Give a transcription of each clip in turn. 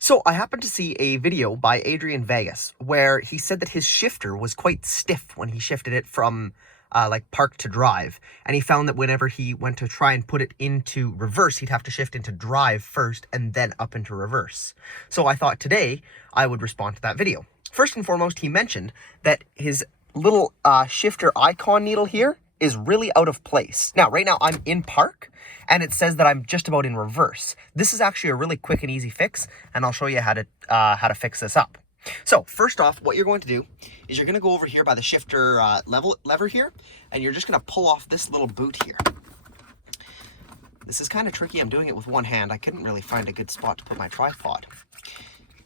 So I happened to see a video by Adrian Vegas where he said that his shifter was quite stiff when he shifted it from like park to drive. And he found that whenever he went to try and put it into reverse, he'd have to shift into drive first and then up into reverse. So I thought today I would respond to that video. First and foremost, he mentioned that his little shifter icon needle here is really out of place. Now, right now I'm in park and it says that I'm just about in reverse. This is actually a really quick and easy fix, and I'll show you how to fix this up. So first off, what you're going to do is you're going to go over here by the shifter lever here, and you're just going to pull off this little boot here. This is kind of tricky. I'm doing it with one hand. I couldn't really find a good spot to put my tripod.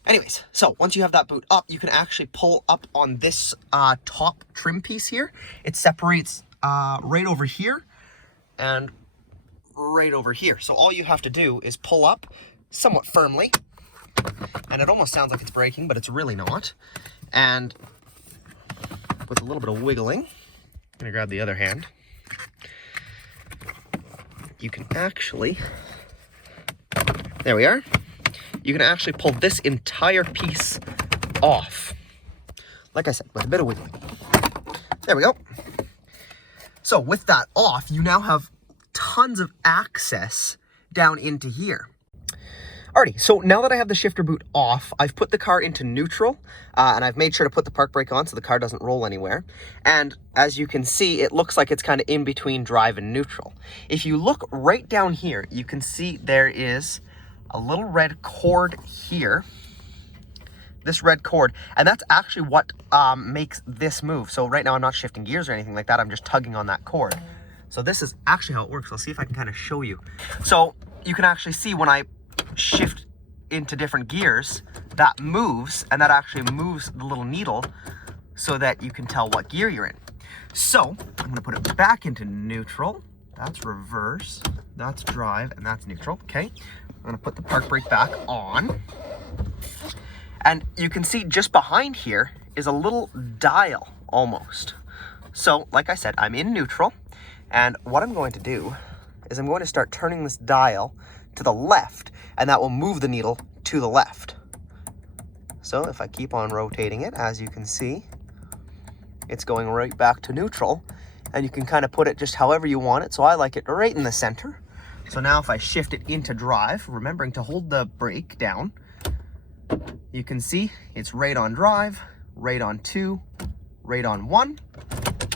Anyways, so once you have that boot up, you can actually pull up on this top trim piece here. It separates right over here and right over here. So all you have to do is pull up somewhat firmly, and it almost sounds like it's breaking, but it's really not. And with a little bit of wiggling, I'm gonna grab the other hand. You can actually, there we are. You can actually pull this entire piece off. Like I said, with a bit of wiggling. There we go. So with that off, you now have tons of access down into here. Alrighty, so now that I have the shifter boot off, I've put the car into neutral, and I've made sure to put the park brake on so the car doesn't roll anywhere. And as you can see, it looks like it's kind of in between drive and neutral. If you look right down here, you can see there is a little red cord here. This red cord, and that's actually what makes this move. So right now I'm not shifting gears or anything like that, I'm just tugging on that cord. So this is actually how it works. I'll see if I can kind of show you. So you can actually see when I shift into different gears, that moves, and that actually moves the little needle so that you can tell what gear you're in. So I'm gonna put it back into neutral. That's reverse, that's drive, and that's neutral, okay? I'm gonna put the park brake back on. And you can see just behind here is a little dial almost. So like I said, I'm in neutral. And what I'm going to do is I'm going to start turning this dial to the left, and that will move the needle to the left. So if I keep on rotating it, as you can see, it's going right back to neutral, and you can kind of put it just however you want it. So I like it right in the center. So now if I shift it into drive, remembering to hold the brake down, you can see it's right on drive, right on 2, right on 1.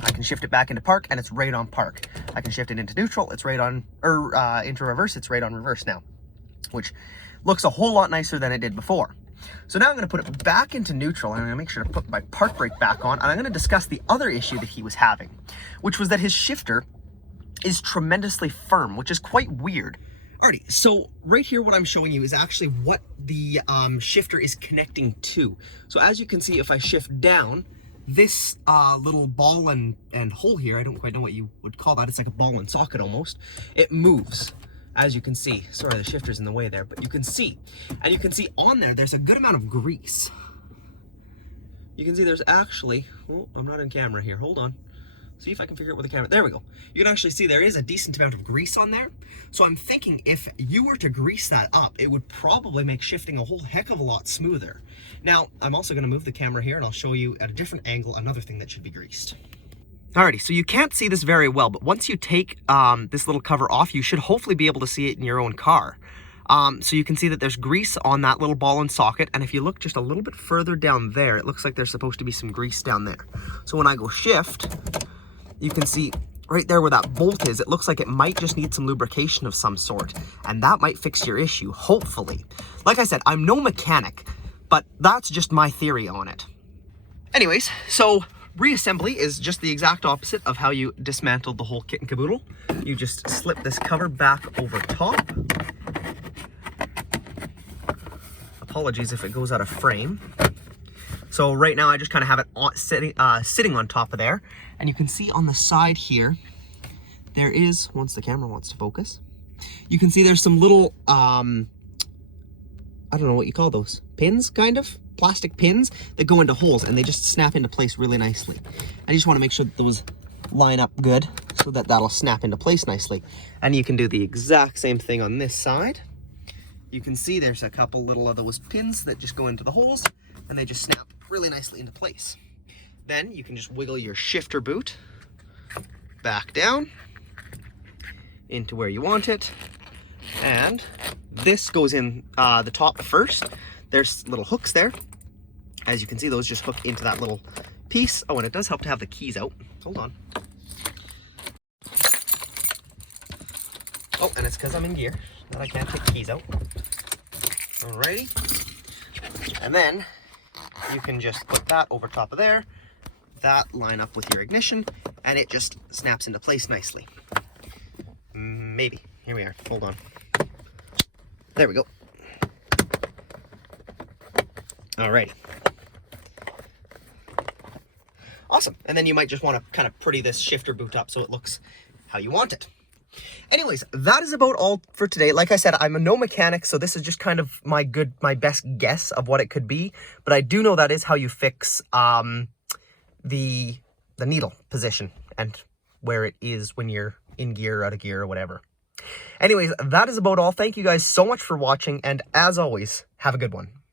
I can shift it back into park and it's right on park. I can shift it into neutral, it's right on, or into reverse, it's right on reverse now, which looks a whole lot nicer than it did before. So now I'm gonna put it back into neutral, and I'm gonna make sure to put my park brake back on, and I'm gonna discuss the other issue that he was having, which was that his shifter is tremendously firm, which is quite weird. Alrighty, so right here what I'm showing you is actually what the shifter is connecting to. So as you can see, if I shift down, this little ball and hole here, I don't quite know what you would call that, it's like a ball and socket almost, it moves, as you can see. Sorry, the shifter's in the way there, but you can see. And you can see on there, there's a good amount of grease. You can see there's actually, oh, I'm not in camera here, hold on. See if I can figure out with the camera. There we go. You can actually see there is a decent amount of grease on there. So I'm thinking if you were to grease that up, it would probably make shifting a whole heck of a lot smoother. Now, I'm also going to move the camera here, and I'll show you at a different angle another thing that should be greased. Alrighty, so you can't see this very well, but once you take this little cover off, you should hopefully be able to see it in your own car. So you can see that there's grease on that little ball and socket, and if you look just a little bit further down there, it looks like there's supposed to be some grease down there. So when I go shift, you can see right there where that bolt is, it looks like it might just need some lubrication of some sort, and that might fix your issue, hopefully. Like I said, I'm no mechanic, but that's just my theory on it. Anyways, so reassembly is just the exact opposite of how you dismantled the whole kit and caboodle. You just slip this cover back over top. Apologies if it goes out of frame. So right now I just kind of have it sitting on top of there. And you can see on the side here, there is, once the camera wants to focus, you can see there's some little, I don't know what you call those, pins, kind of? Plastic pins that go into holes, and they just snap into place really nicely. I just want to make sure that those line up good so that that'll snap into place nicely. And you can do the exact same thing on this side. you can see there's a couple little of those pins that just go into the holes, and they just snap really nicely into place. Then you can just wiggle your shifter boot back down into where you want it, and this goes in the top first. There's little hooks there. As you can see, those just hook into that little piece. Oh, and it does help to have the keys out. Hold on. Oh, and it's because I'm in gear that I can't take keys out. Alrighty. And then you can just put that over top of there, that line up with your ignition, and it just snaps into place nicely. Maybe. Here we are. Hold on. There we go. Alrighty. Awesome. And then you might just want to kind of pretty this shifter boot up so it looks how you want it. Anyways, that is about all for today. Like I said, I'm no mechanic, so this is just kind of my best guess of what it could be. But I do know that is how you fix the needle position and where it is when you're in gear, out of gear, or whatever. Anyways, that is about all. Thank you guys so much for watching, and as always, have a good one.